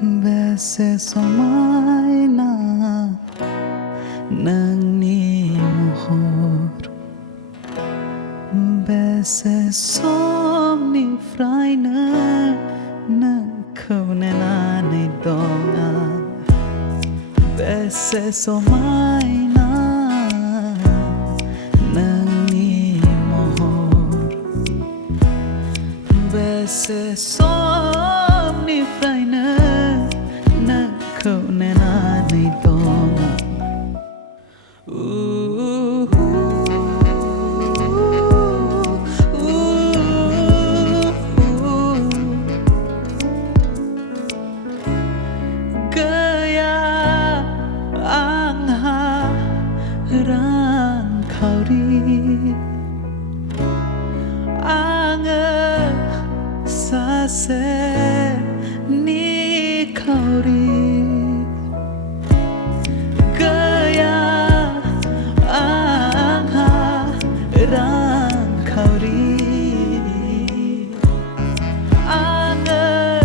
Bese somai na nang ni mohor Bese som ni fraina nang kaune na ni donga Bese somai na nang ni mohor Bese som ni fraina nang kaune na ni donga Rang kauri Ange sase ni kauri Gaya angha rang kauri Ange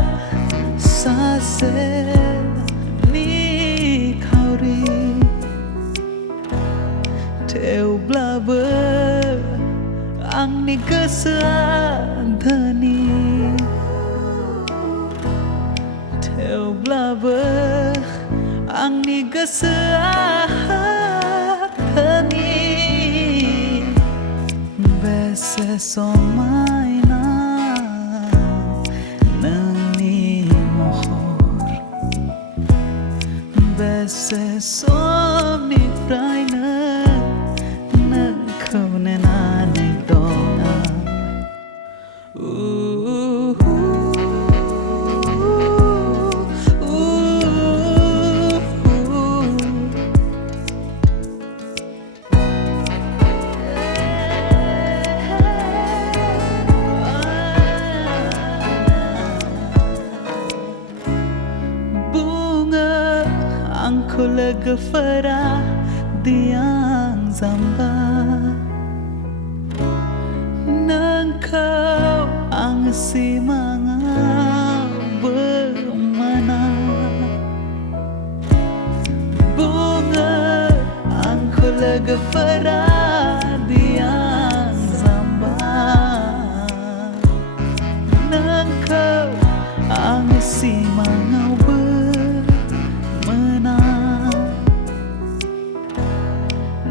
sase ni kauri Teu blaber ang ni kesadani Teu blaber ang ni kesadani Bese somai na nang ni mohor Bese som ni fraina kaune na ni donga Bunga ang kulaga farah diang zamba Kau ang si mga bermana Bunga ang kulaga farah diang zamba Nang kau ang si mga bermana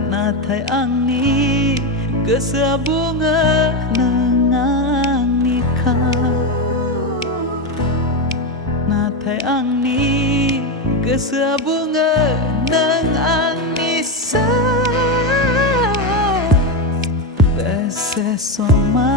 Natai ang ni kesabunga nang nikah Natai ang ni kesabunga nang nisa Bese somai